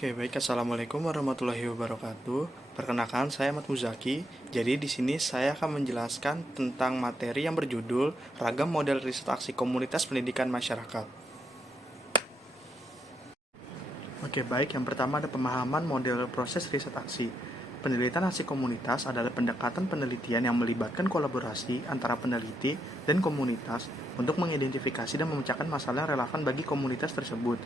Oke, baik. Assalamualaikum warahmatullahi wabarakatuh. Perkenalkan, saya Ahmad Muzaki. Jadi di sini saya akan menjelaskan tentang materi yang berjudul Ragam Model Riset Aksi Komunitas Pendidikan Masyarakat. Oke, baik. Yang pertama ada pemahaman model proses riset aksi. Penelitian aksi komunitas adalah pendekatan penelitian yang melibatkan kolaborasi antara peneliti dan komunitas untuk mengidentifikasi dan memecahkan masalah yang relevan bagi komunitas tersebut.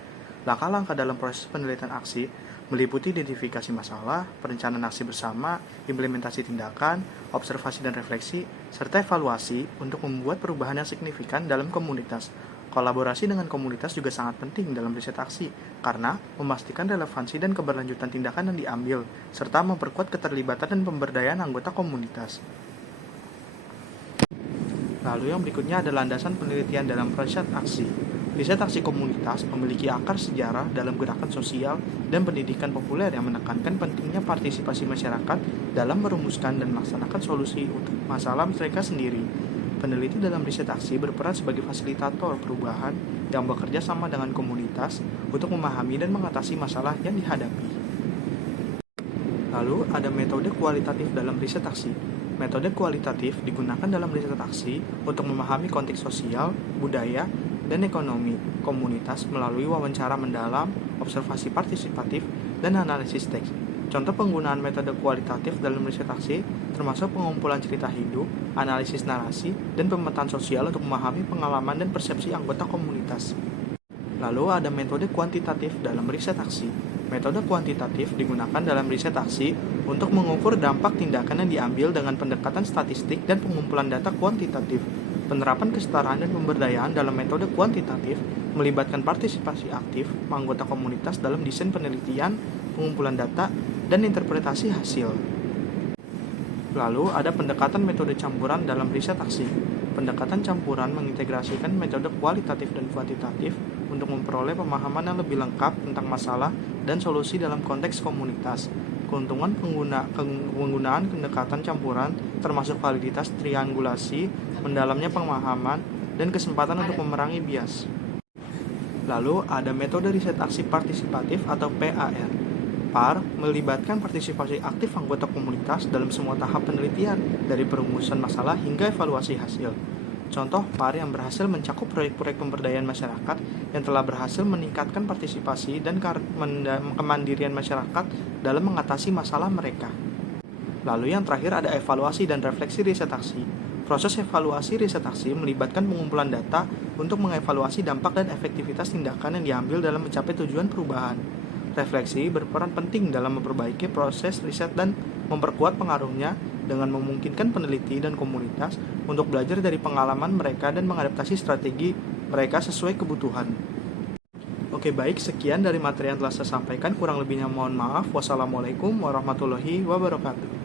Langkah-langkah dalam proses penelitian aksi meliputi identifikasi masalah, perencanaan aksi bersama, implementasi tindakan, observasi dan refleksi, serta evaluasi untuk membuat perubahan yang signifikan dalam komunitas. Kolaborasi dengan komunitas juga sangat penting dalam riset aksi, karena memastikan relevansi dan keberlanjutan tindakan yang diambil, serta memperkuat keterlibatan dan pemberdayaan anggota komunitas. Lalu yang berikutnya adalah landasan penelitian dalam riset aksi. Riset aksi komunitas memiliki akar sejarah dalam gerakan sosial dan pendidikan populer yang menekankan pentingnya partisipasi masyarakat dalam merumuskan dan melaksanakan solusi untuk masalah mereka sendiri. Peneliti dalam riset aksi berperan sebagai fasilitator perubahan yang bekerja sama dengan komunitas untuk memahami dan mengatasi masalah yang dihadapi. Lalu ada metode kualitatif dalam riset aksi. Metode kualitatif digunakan dalam riset aksi untuk memahami konteks sosial, budaya, dan ekonomi komunitas melalui wawancara mendalam, observasi partisipatif, dan analisis teks. Contoh penggunaan metode kualitatif dalam riset aksi termasuk pengumpulan cerita hidup, analisis narasi, dan pemetaan sosial untuk memahami pengalaman dan persepsi anggota komunitas. Lalu ada metode kuantitatif dalam riset aksi. Metode kuantitatif digunakan dalam riset aksi untuk mengukur dampak tindakan yang diambil dengan pendekatan statistik dan pengumpulan data kuantitatif. Penerapan kesetaraan dan pemberdayaan dalam metode kuantitatif melibatkan partisipasi aktif anggota komunitas dalam desain penelitian, pengumpulan data, dan interpretasi hasil. Lalu ada pendekatan metode campuran dalam riset aksi. Pendekatan campuran mengintegrasikan metode kualitatif dan kuantitatif untuk memperoleh pemahaman yang lebih lengkap tentang masalah dan solusi dalam konteks komunitas. Keuntungan penggunaan pendekatan campuran termasuk validitas triangulasi, mendalamnya pemahaman, dan kesempatan untuk memerangi bias. Lalu ada metode riset aksi partisipatif atau PAR. PAR melibatkan partisipasi aktif anggota komunitas dalam semua tahap penelitian, dari perumusan masalah hingga evaluasi hasil. Contoh PAR yang berhasil mencakup proyek-proyek pemberdayaan masyarakat yang telah berhasil meningkatkan partisipasi dan kemandirian masyarakat dalam mengatasi masalah mereka. Lalu yang terakhir ada evaluasi dan refleksi riset aksi. Proses evaluasi riset aksi melibatkan pengumpulan data untuk mengevaluasi dampak dan efektivitas tindakan yang diambil dalam mencapai tujuan perubahan. Refleksi berperan penting dalam memperbaiki proses riset dan memperkuat pengaruhnya dengan memungkinkan peneliti dan komunitas untuk belajar dari pengalaman mereka dan mengadaptasi strategi mereka sesuai kebutuhan. Oke, baik, sekian dari materi yang telah saya sampaikan. Kurang lebihnya mohon maaf. Wassalamualaikum warahmatullahi wabarakatuh.